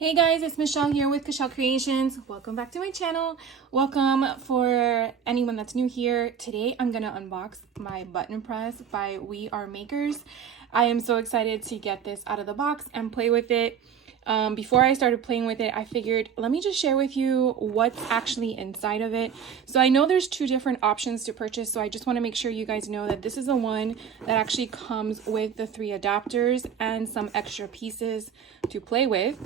Hey guys, it's Michelle here with Michelle Creations. Welcome back to my channel. Welcome for anyone that's new here. Today I'm gonna unbox my button press by We Are Makers. I am so excited to get this out of the box and play with it. Before I started playing with it, I figured let me just share with you what's actually inside of it. So I know there's two different options to purchase, so I just want to make sure you guys know that this is the one that actually comes with the 3 adapters and some extra pieces to play with.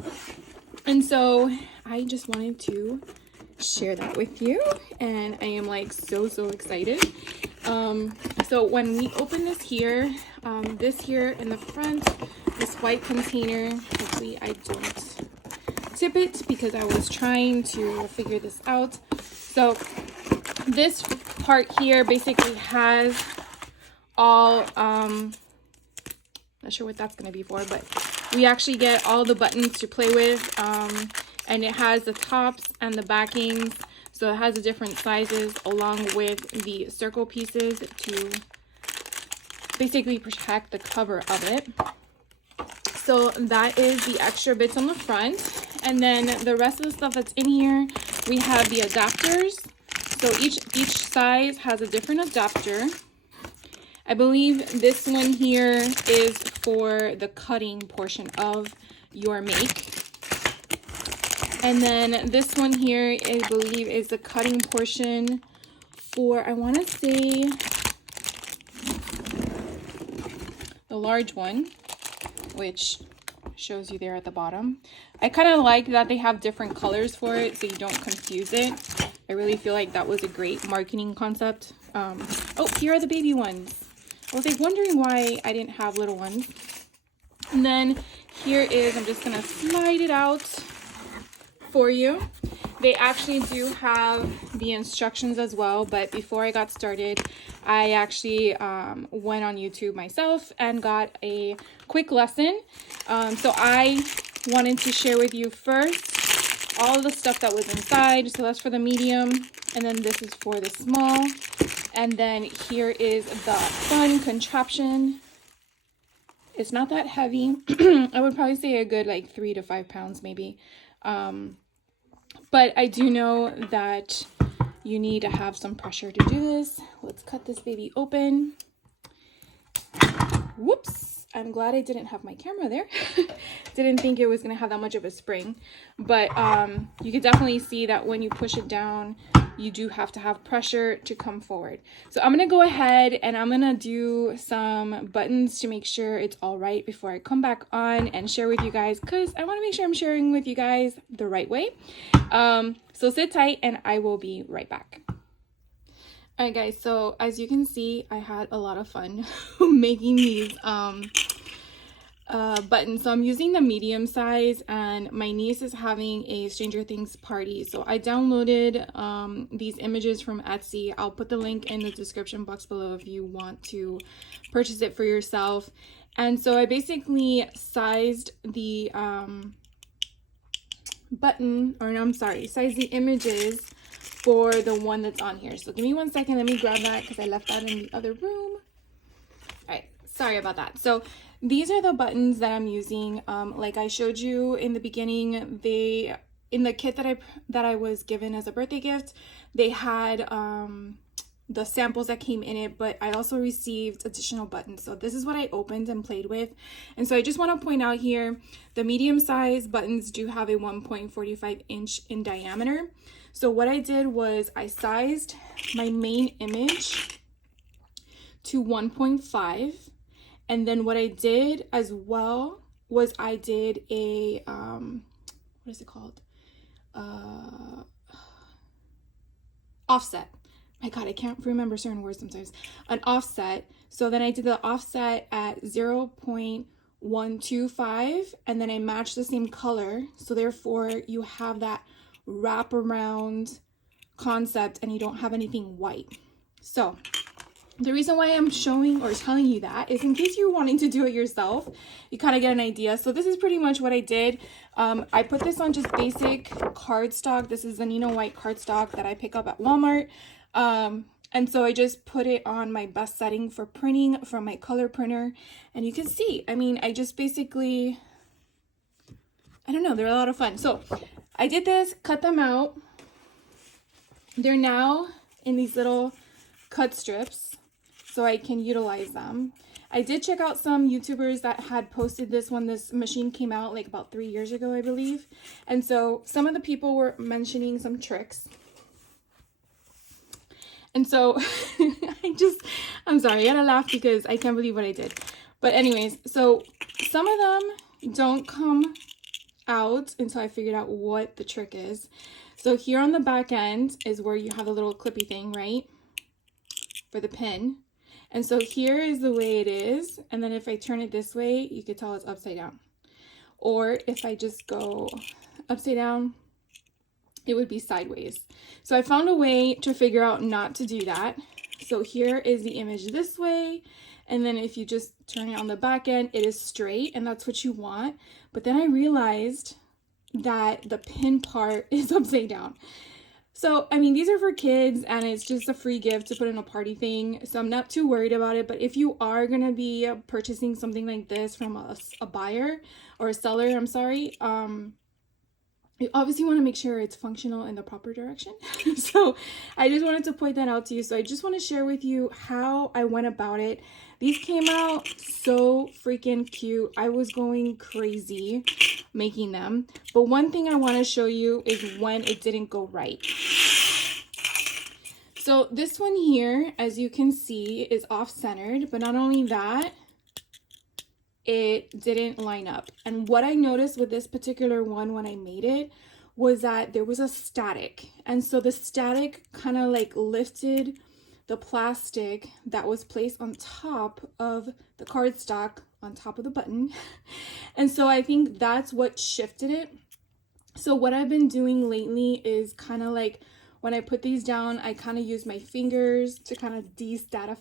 And so I just wanted to share that with you, and I am like so excited. So when we open this here, this here in the front, this white container, hopefully I don't tip it because I was trying to figure this out. So this part here basically has all, not sure what that's going to be for, but we actually get all the buttons to play with, and it has the tops and the backings. So it has the different sizes along with the circle pieces to basically protect the cover of it. So that is the extra bits on the front. And then the rest of the stuff that's in here, we have the adapters. So each size has a different adapter. I believe this one here is for the cutting portion of your make. And then this one here, I believe, is the cutting portion for, I want to say, the large one, which shows you there at the bottom. I kind of like that they have different colors for it so you don't confuse it. I really feel like that was a great marketing concept. Oh, here are the baby ones. I was like wondering why I didn't have little ones. And then here is, I'm just gonna slide it out for you. They actually do have the instructions as well, but before I got started, I actually went on YouTube myself and got a quick lesson. So I wanted to share with you first all the stuff that was inside. So that's for the medium, and then this is for the small. And then here is the fun contraption. It's not that heavy. I would probably say a good like 3 to 5 pounds maybe. But I do know that you need to have some pressure to do this. Let's cut this baby open. Whoops. I'm glad I didn't have my camera there. Didn't think it was going to have that much of a spring. But you can definitely see that when you push it down, you do have to have pressure to come forward. So I'm going to go ahead and I'm going to do some buttons to make sure it's all right before I come back on and share with you guys, because I want to make sure I'm sharing with you guys the right way. So sit tight and I will be right back. All right, guys, so as you can see, I had a lot of fun making these buttons. So I'm using the medium size, and my niece is having a Stranger Things party. So I downloaded these images from Etsy. I'll put the link in the description box below if you want to purchase it for yourself. And so I basically sized the sized the images for the one that's on here. So give me 1 second, let me grab that because I left that in the other room. All right, sorry about that. So these are the buttons that I'm using. Like I showed you in the beginning, they in the kit that I was given as a birthday gift, they had the samples that came in it, but I also received additional buttons. So this is what I opened and played with. And so I just want to point out here, the medium size buttons do have a 1.45 inch in diameter. So what I did was I sized my main image to 1.5. And then what I did as well was I did a, what is it called? Offset. My God, I can't remember certain words sometimes. An offset. So then I did the offset at 0.125, and then I matched the same color. So therefore you have that wraparound concept and you don't have anything white. So the reason why I'm showing or telling you that is in case you're wanting to do it yourself, you kind of get an idea. So this is pretty much what I did. I put this on just basic cardstock. This is the Nino White cardstock that I pick up at Walmart. And so I just put it on my best setting for printing from my color printer. And you can see, I mean, I just basically I don't know, they're a lot of fun. So I did this, cut them out. They're now in these little cut strips, so I can utilize them. I did check out some YouTubers that had posted this when this machine came out, like about 3 years ago, I believe. And so some of the people were mentioning some tricks. And so I'm sorry, I gotta laugh because I can't believe what I did. But anyways, so some of them don't come out until I figured out what the trick is. So here on the back end is where you have a little clippy thing, right? For the pin. And so here is the way it is. And then if I turn it this way, you could tell it's upside down. Or if I just go upside down, it would be sideways. So I found a way to figure out not to do that. So here is the image this way. And then if you just turn it on the back end, it is straight, and that's what you want. But then I realized that the pin part is upside down. So, I mean, these are for kids and it's just a free gift to put in a party thing. So I'm not too worried about it. But if you are going to be purchasing something like this from a buyer or a seller, I'm sorry, you obviously want to make sure it's functional in the proper direction. So I just wanted to point that out to you. So I just want to share with you how I went about it. These came out so freaking cute. I was going crazy making them. But one thing I want to show you is when it didn't go right. So this one here, as you can see, is off-centered. But not only that, it didn't line up. And what I noticed with this particular one when I made it was that there was a static. And so the static kind of like lifted the plastic that was placed on top of the cardstock on top of the button. And so I think that's what shifted it. So what I've been doing lately is kind of like when I put these down, I kind of use my fingers to kind of de-staticify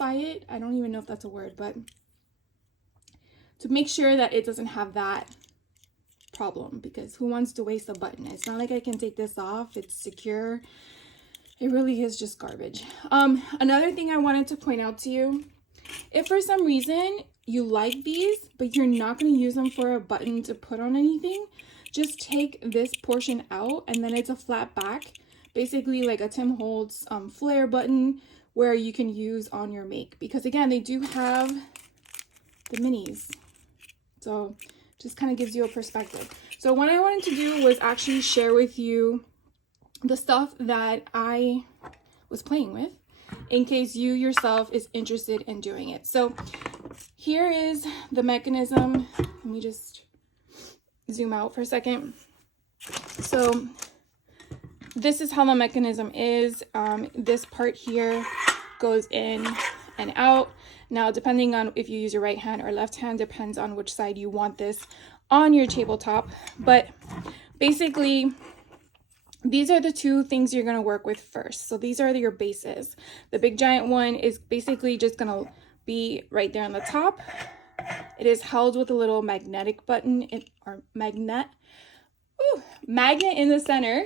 it. I don't even know if that's a word, but to make sure that it doesn't have that problem, because who wants to waste a button? It's not like I can take this off. It's secure. It really is just garbage. Another thing I wanted to point out to you, if for some reason you like these, but you're not going to use them for a button to put on anything, just take this portion out and then it's a flat back, basically like a Tim Holtz flare button where you can use on your make, because again, they do have the minis. So just kind of gives you a perspective. So what I wanted to do was actually share with you the stuff that I was playing with in case you yourself is interested in doing it. So here is the mechanism. Let me just zoom out for a second. So this is how the mechanism is. This part here goes in and out. Now, depending on if you use your right hand or left hand, depends on which side you want this on your tabletop. But basically, these are the two things you're going to work with first. So these are your bases. The big giant one is basically just going to be right there on the top. It is held with a little magnetic button or magnet in the center.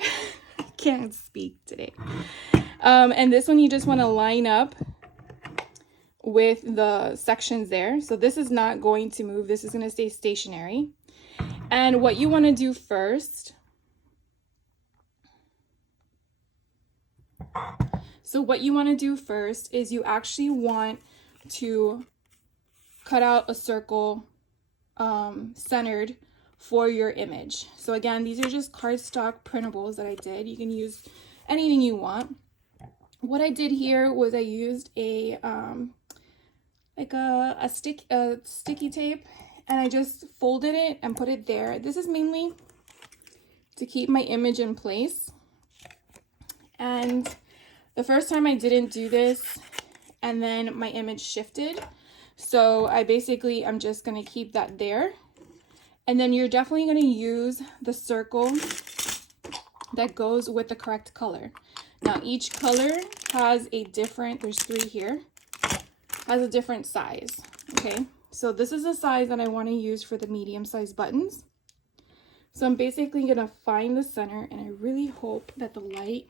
Can't speak today. And this one you just want to line up with the sections there. So this is not going to move. This is going to stay stationary. And what you want to do first, is you actually want to cut out a circle centered for your image. So again, these are just cardstock printables that I did. You can use anything you want. What I did here was I used a sticky tape, and I just folded it and put it there. This is mainly to keep my image in place. And the first time I didn't do this, and then my image shifted. So I'm just going to keep that there. And then you're definitely going to use the circle that goes with the correct color. Now, each color has a different, there's 3 here, has a different size, okay? So this is the size that I want to use for the medium-sized buttons. So I'm basically going to find the center, and I really hope that the light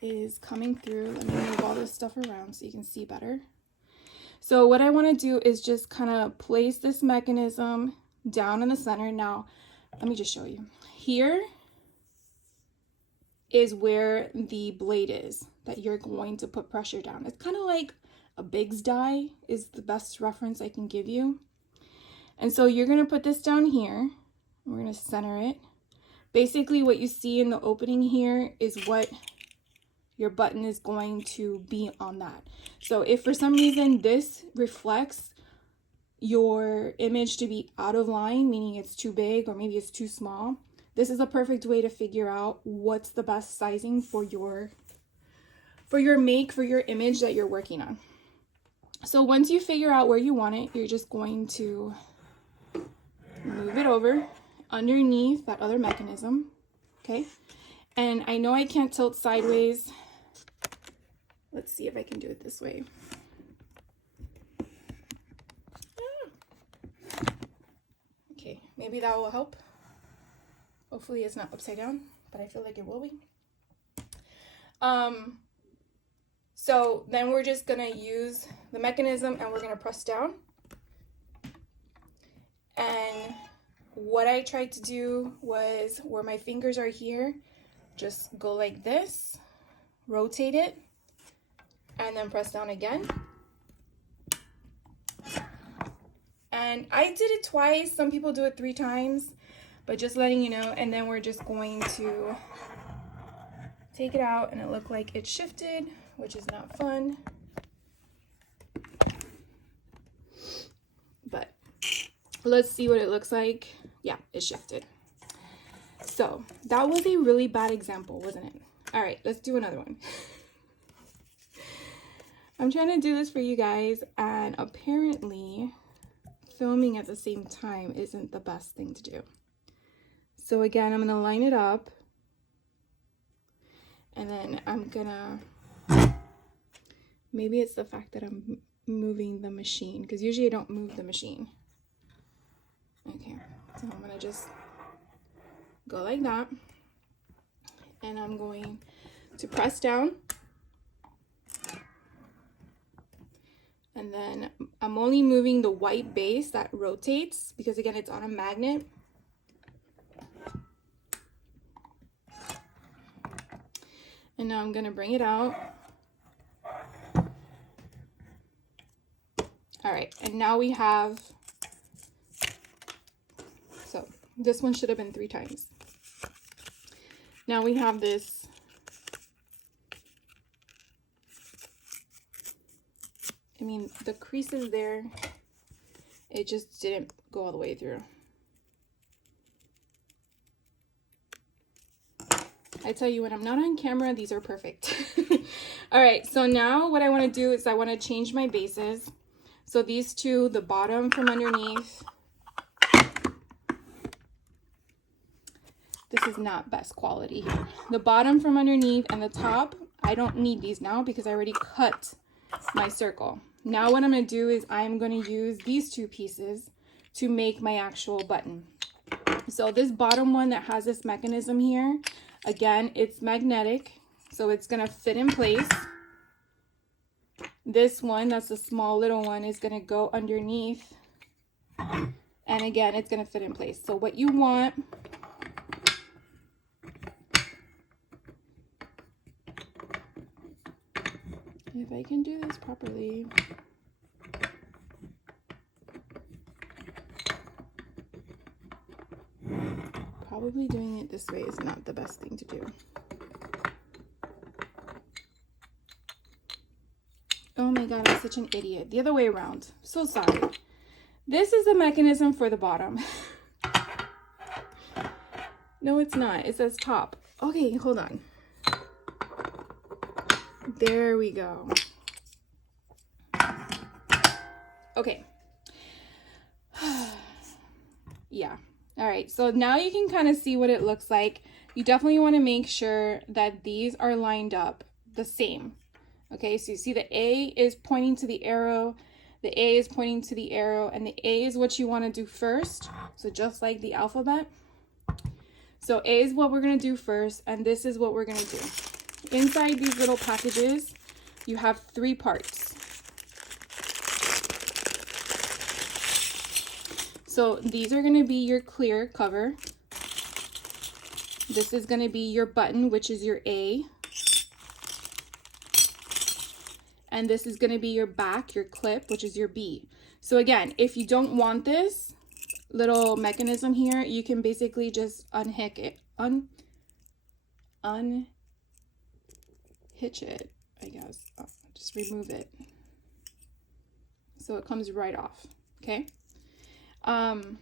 is coming through. Let me move all this stuff around so you can see better. So what I want to do is just kind of place this mechanism down in the center. Now, let me just show you. Here is where the blade is that you're going to put pressure down. It's kind of like a Biggs die is the best reference I can give you. And so you're going to put this down here. We're going to center it. Basically what you see in the opening here is what your button is going to be on that. So if for some reason this reflects your image to be out of line, meaning it's too big or maybe it's too small, this is a perfect way to figure out what's the best sizing for your image that you're working on. So once you figure out where you want it, you're just going to move it over underneath that other mechanism, okay? And I know I can't tilt sideways. Let's see if I can do it this way. Okay, maybe that will help. Hopefully it's not upside down, but I feel like it will be. So then we're just gonna use the mechanism and we're gonna press down. And what I tried to do was where my fingers are here, just go like this, rotate it, and then press down again. And I did it twice. Some people do it 3 times, but just letting you know. And then we're just going to take it out and it looked like it shifted, which is not fun. But let's see what it looks like. Yeah, it shifted. So that was a really bad example, wasn't it? All right, let's do another one. I'm trying to do this for you guys, and apparently filming at the same time isn't the best thing to do. So again, I'm gonna line it up, and then I'm gonna, maybe it's the fact that I'm moving the machine, because usually I don't move the machine. Okay, so I'm gonna just go like that, and I'm going to press down, and then I'm only moving the white base that rotates because again it's on a magnet. And now I'm gonna bring it out. All right, and now we have, so this one should have been 3 times. Now we have this I mean, the creases there, it just didn't go all the way through. I tell you, when I'm not on camera, these are perfect. All right, so now what I want to do is I want to change my bases. So these two, the bottom from underneath, this is not best quality here. The bottom from underneath and the top, I don't need these now because I already cut my circle. Now what I'm going to do is I'm going to use these 2 pieces to make my actual button. So this bottom one that has this mechanism here, again, it's magnetic, so it's going to fit in place. This one, that's a small little one, is going to go underneath, and again, it's going to fit in place. So what you want, if I can do this properly, probably doing it this way is not the best thing to do. Oh my god, I'm such an idiot. The other way around. So sorry. This is the mechanism for the bottom. No, it's not. It says top. Okay, hold on. There we go. Okay. Yeah. All right. So now you can kind of see what it looks like. You definitely want to make sure that these are lined up the same. Okay. So you see the A is pointing to the arrow. The A is pointing to the arrow, and the A is what you want to do first. So just like the alphabet. So A is what we're going to do first, and this is what we're going to do. Inside these little packages, you have 3 parts. So these are going to be your clear cover. This is going to be your button, which is your A. And this is going to be your back, your clip, which is your B. So again, if you don't want this little mechanism here, you can basically just unhitch it, unhitch it, I guess. Oh, just remove it. So it comes right off, okay? And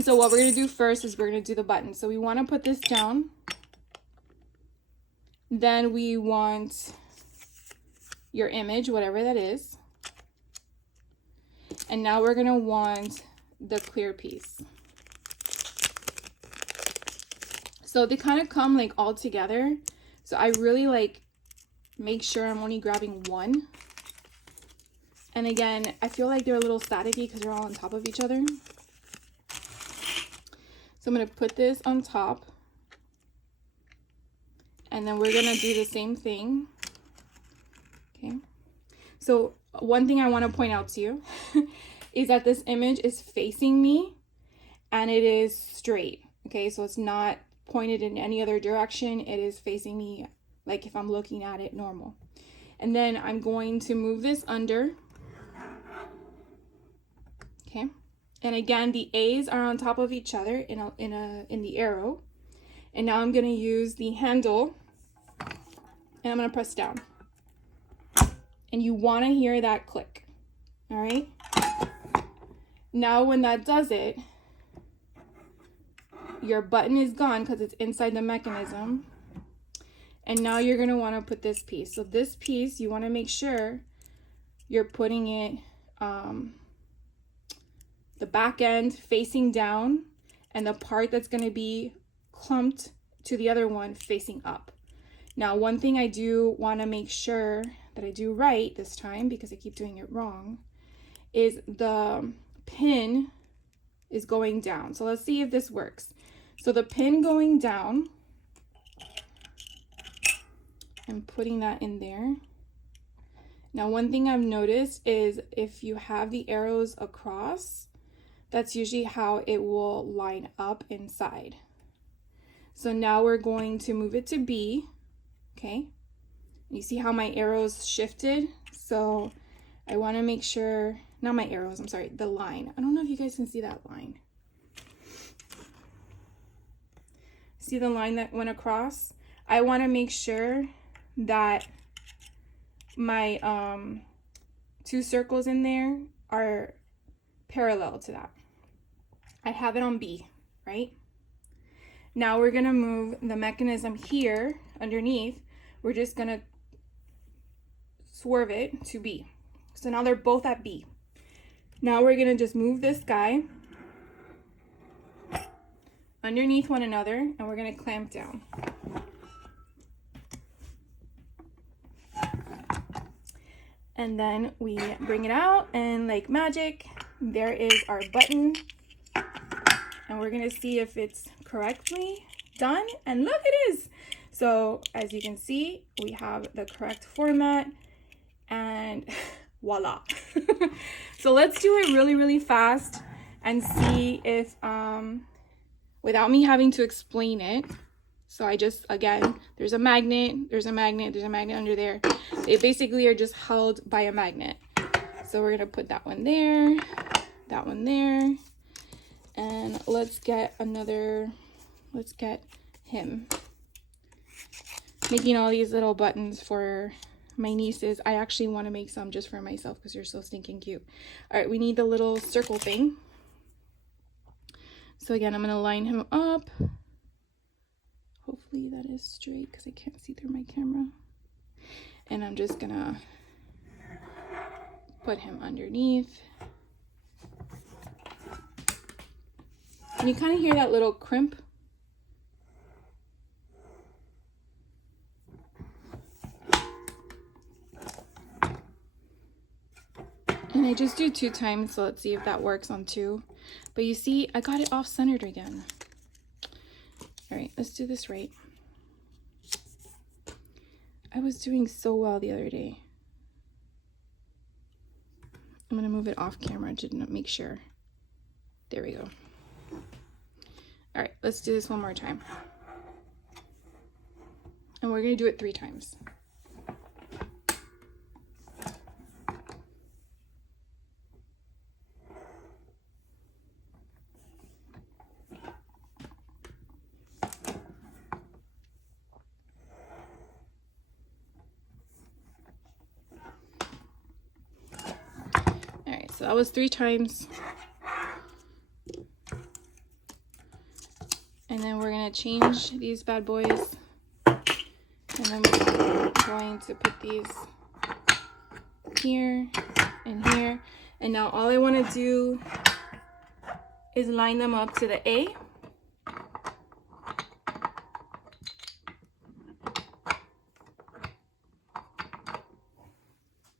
so what we're gonna do first is we're gonna do the button. So we wanna put this down. Then we want your image, whatever that is. And now we're gonna want the clear piece. So they kind of come like all together. So I really like make sure I'm only grabbing one. And again, I feel like they're a little staticky because they're all on top of each other. So I'm gonna put this on top. And then we're gonna do the same thing. Okay. So one thing I want to point out to you is that this image is facing me and it is straight. Okay, so it's not pointed in any other direction. It is facing me like if I'm looking at it normal. And then I'm going to move this under. Okay. And again, the A's are on top of each other in the arrow. And now I'm going to use the handle and I'm going to press down. And you want to hear that click. All right. Now when that does it, your button is gone because it's inside the mechanism. And now you're going to want to put this piece. So this piece, you want to make sure you're putting it the back end facing down and the part that's going to be clumped to the other one facing up. Now, one thing I do want to make sure that I do right this time, because I keep doing it wrong, is the pin is going down. So let's see if this works. So the pin going down, I'm putting that in there. Now, one thing I've noticed is if you have the arrows across, that's usually how it will line up inside. So now we're going to move it to B, okay? You see how my arrows shifted? So I want to make sure, not my arrows, I'm sorry, the line. I don't know if you guys can see that line. See the line that went across? I want to make sure that my two circles in there are parallel to that. I have it on B, right? Now we're going to move the mechanism here underneath. We're just going to swerve it to B. So now they're both at B. Now we're going to just move this guy underneath one another and we're going to clamp down. And then we bring it out and like magic, there is our button. And we're going to see if it's correctly done. And look, it is. So as you can see, we have the correct format and voila. So let's do it really, really fast and see if, without me having to explain it. So I just, again, there's a magnet under there. They basically are just held by a magnet. So we're going to put that one there, and let's get him. Making all these little buttons for my nieces. I actually want to make some just for myself because they're so stinking cute. All right, we need the little circle thing. So again, I'm going to line him up. Hopefully that is straight because I can't see through my camera. And I'm just going to put him underneath. And you kind of hear that little crimp. And I just do 2 times, so let's see if that works on 2. But you see, I got it off-centered again. All right, let's do this right. I was doing so well the other day. I'm gonna move it off camera to make sure. There we go. All right, let's do this one more time. And we're gonna do it 3 times. All right, so that was 3 times. And then we're gonna change these bad boys. And then we're going to put these here and here. And now all I want to do is line them up to the A.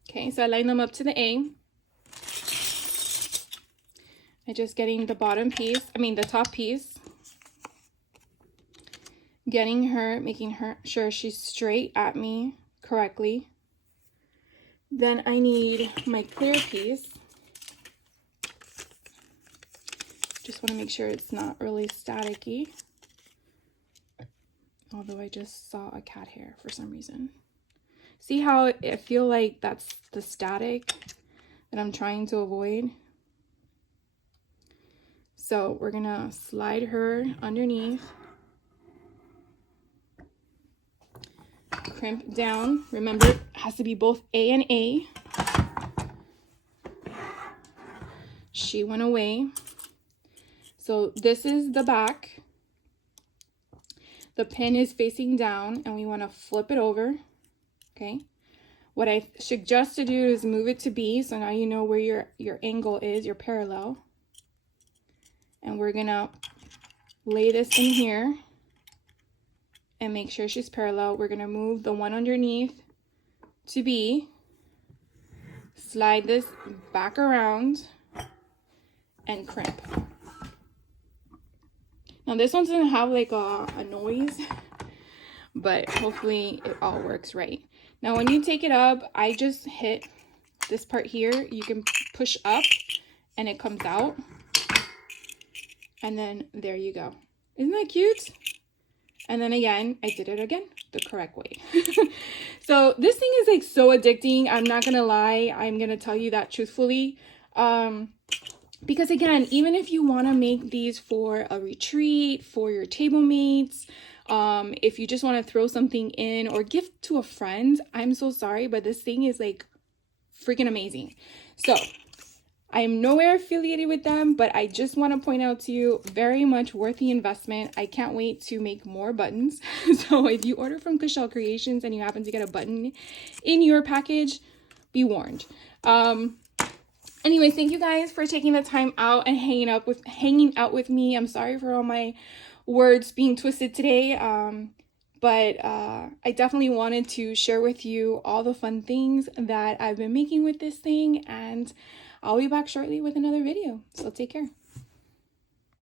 Okay, so I line them up to the A. I'm just getting the bottom piece, the top piece. Getting her, making sure she's straight at me correctly. Then I need my clear piece. Just want to make sure it's not really staticky. Although I just saw a cat hair for some reason. See how I feel like that's the static that I'm trying to avoid? So we're gonna slide her underneath. Crimp down. Remember, it has to be both A and A. She went away. So this is the back. The pin is facing down and we want to flip it over. Okay. What I suggest to do is move it to B. So now you know where your angle is, your parallel. And we're going to lay this in here. And make sure she's parallel. We're going to move the one underneath to B. Slide this back around and crimp. Now this one doesn't have like a noise, but hopefully it all works right. Now when you take it up, I just hit this part here. You can push up and it comes out. And then there you go. Isn't that cute? And then again, I did it again the correct way. So this thing is like so addicting. I'm not gonna lie. I'm gonna tell you that truthfully. Because again, even if you want to make these for a retreat, for your table mates, if you just want to throw something in or gift to a friend, I'm so sorry, but this thing is like freaking amazing. So I am nowhere affiliated with them, but I just want to point out to you, very much worth the investment. I can't wait to make more buttons. So if you order from Cashel Creations and you happen to get a button in your package, be warned. Anyways, thank you guys for taking the time out and hanging out with me. I'm sorry for all my words being twisted today. But I definitely wanted to share with you all the fun things that I've been making with this thing, and I'll be back shortly with another video. So take care.